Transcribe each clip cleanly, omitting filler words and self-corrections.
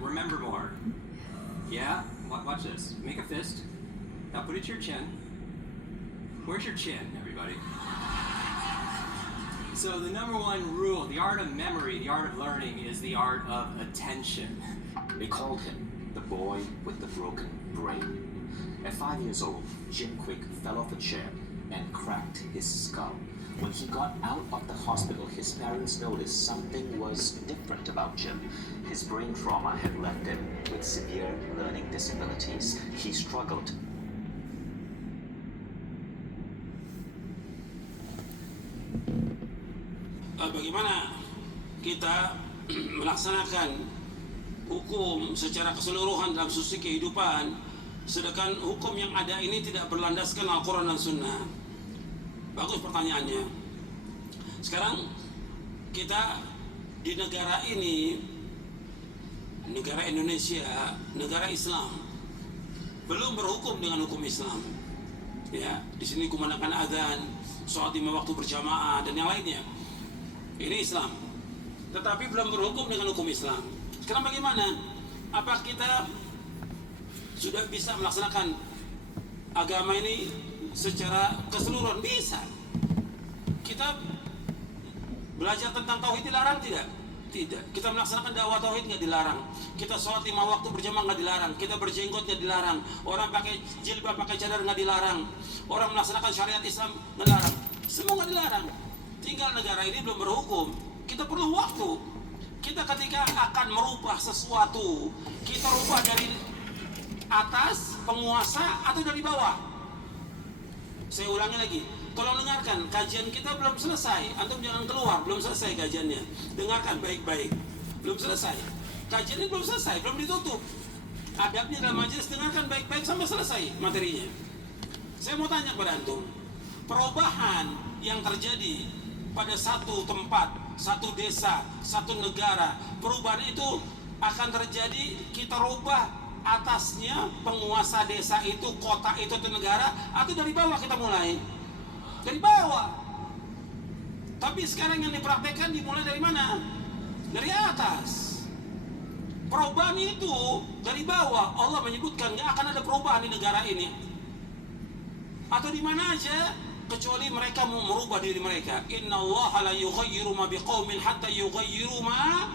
Remember more. Yeah? Watch this. Make a fist. Now put it to your chin. Where's your chin, everybody? So the number one rule, the art of memory, the art of learning, is the art of attention. They called him the boy with the broken brain. At 5 years old, Jim Quick fell off a chair and cracked his skull. When he got out of the hospital, his parents noticed something was different about Jim. His brain trauma had left him with severe learning disabilities. He struggled. Bagaimana kita melaksanakan hukum secara keseluruhan dalam sisi kehidupan, sedangkan hukum yang ada ini tidak berlandaskan Al-Quran dan Sunnah? Bagus pertanyaannya. Sekarang kita di negara ini, negara Indonesia, negara Islam, belum berhukum dengan hukum Islam. Ya, di sini kumandangkan azan, sholat 5 waktu berjamaah dan yang lainnya. Ini Islam, tetapi belum berhukum dengan hukum Islam. Sekarang bagaimana? Apa kita sudah bisa melaksanakan agama ini secara keseluruhan? Bisa. Kita belajar tentang tauhid dilarang tidak? Tidak. Kita melaksanakan dakwah tauhid nggak dilarang. Kita sholat 5 waktu berjamaah nggak dilarang. Kita berjenggot nggak dilarang. Orang pakai jilbab, pakai cadar nggak dilarang. Orang melaksanakan syariat Islam nggak dilarang. Semua nggak dilarang. Tinggal negara ini belum berhukum. Kita perlu waktu. Kita ketika akan merubah sesuatu, kita rubah dari atas penguasa atau dari bawah. Saya ulangi lagi, tolong dengarkan, kajian kita belum selesai. Antum jangan keluar, belum selesai kajiannya. Dengarkan baik-baik, belum selesai. Kajian ini belum selesai, belum ditutup. Adabnya dalam majelis, dengarkan baik-baik sampai selesai materinya. Saya mau tanya kepada antum, perubahan yang terjadi pada satu tempat, satu desa, satu negara, perubahan itu akan terjadi, kita rubah atasnya, penguasa desa itu, kota itu, atau negara, atau dari bawah kita mulai? Dari bawah. Tapi sekarang yang dipraktekkan dimulai dari mana? Dari atas. Perubahan itu dari bawah. Allah menyebutkan gak akan ada perubahan di negara ini atau di mana aja kecuali mereka mau merubah diri mereka. Innallaha la yughayyiru ma biqaumin hatta yughayyiru ma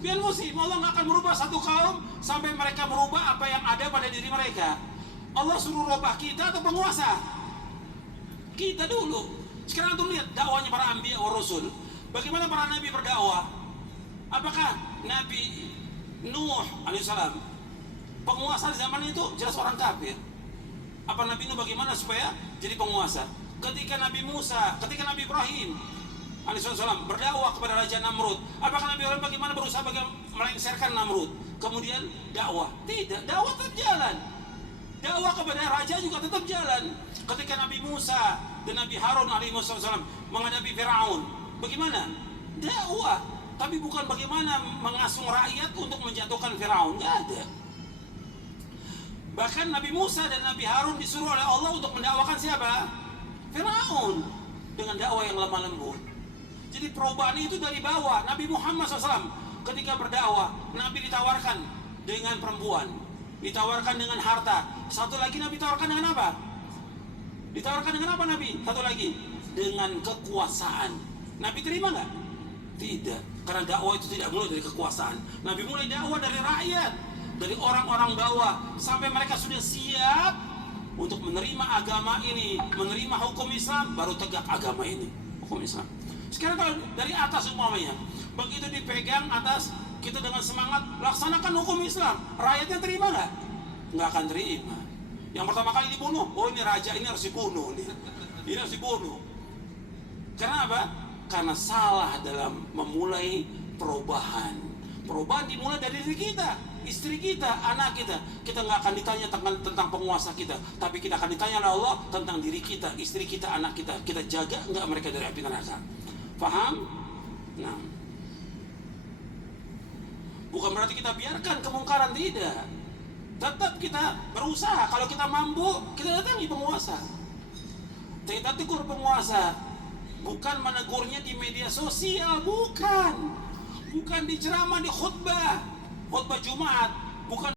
bil muslim. Allah nggak akan merubah satu kaum sampai mereka merubah apa yang ada pada diri mereka. Allah suruh rubah kita atau penguasa? Kita dulu. Sekarang tuh lihat dakwahnya para anbiya wa rasul. Bagaimana para nabi berdakwah? Apakah Nabi Nuh alaihissalam penguasa di zaman itu jelas orang kafir? Apa Nabi Nuh bagaimana supaya jadi penguasa? Ketika Nabi Musa, ketika Nabi Ibrahim alaihissalam berdakwah kepada Raja Namrud, apakah Nabi Ibrahim bagaimana berusaha melengsarkan Namrud? Kemudian dakwah? Tidak, dakwah tetap jalan. Dakwah kepada raja juga tetap jalan. Ketika Nabi Musa dan Nabi Harun alaihissalam menghadapi Firaun, bagaimana? Dakwah, tapi bukan bagaimana mengasung rakyat untuk menjatuhkan Firaun, nggak ada. Bahkan Nabi Musa dan Nabi Harun disuruh oleh Allah untuk mendakwakan siapa? Firaun, dengan dakwah yang lemah lembut. Jadi perubahan itu dari bawah. Nabi Muhammad SAW ketika berdakwah, Nabi ditawarkan dengan perempuan, ditawarkan dengan harta. Satu lagi Nabi ditawarkan dengan apa? Ditawarkan dengan apa Nabi? Satu lagi, dengan kekuasaan. Nabi terima nggak? Tidak, karena dakwah itu tidak mulai dari kekuasaan. Nabi mulai dakwah dari rakyat, dari orang-orang bawah, sampai mereka sudah siap untuk menerima agama ini, menerima hukum Islam, baru tegak agama ini, hukum Islam. Sekarang kalau dari atas umpamanya, begitu dipegang atas, kita dengan semangat laksanakan hukum Islam, rakyatnya terima nggak? Nggak akan terima. Yang pertama kali dibunuh, oh ini raja, ini harus dibunuh, ini harus dibunuh. Karena apa? Karena salah dalam memulai perubahan. Perubahan dimulai dari diri kita, istri kita, anak kita. Kita nggak akan ditanya tentang penguasa kita, tapi kita akan ditanya oleh Allah tentang diri kita, istri kita, anak kita. Kita jaga nggak mereka dari api neraka? Paham? Nah, bukan berarti kita biarkan kemungkaran, tidak. Tetap kita berusaha. Kalau kita mampu, kita datangi penguasa. Kita tegur penguasa, bukan menegurnya di media sosial, bukan di ceramah, di khutbah. khutbah Jumat bukan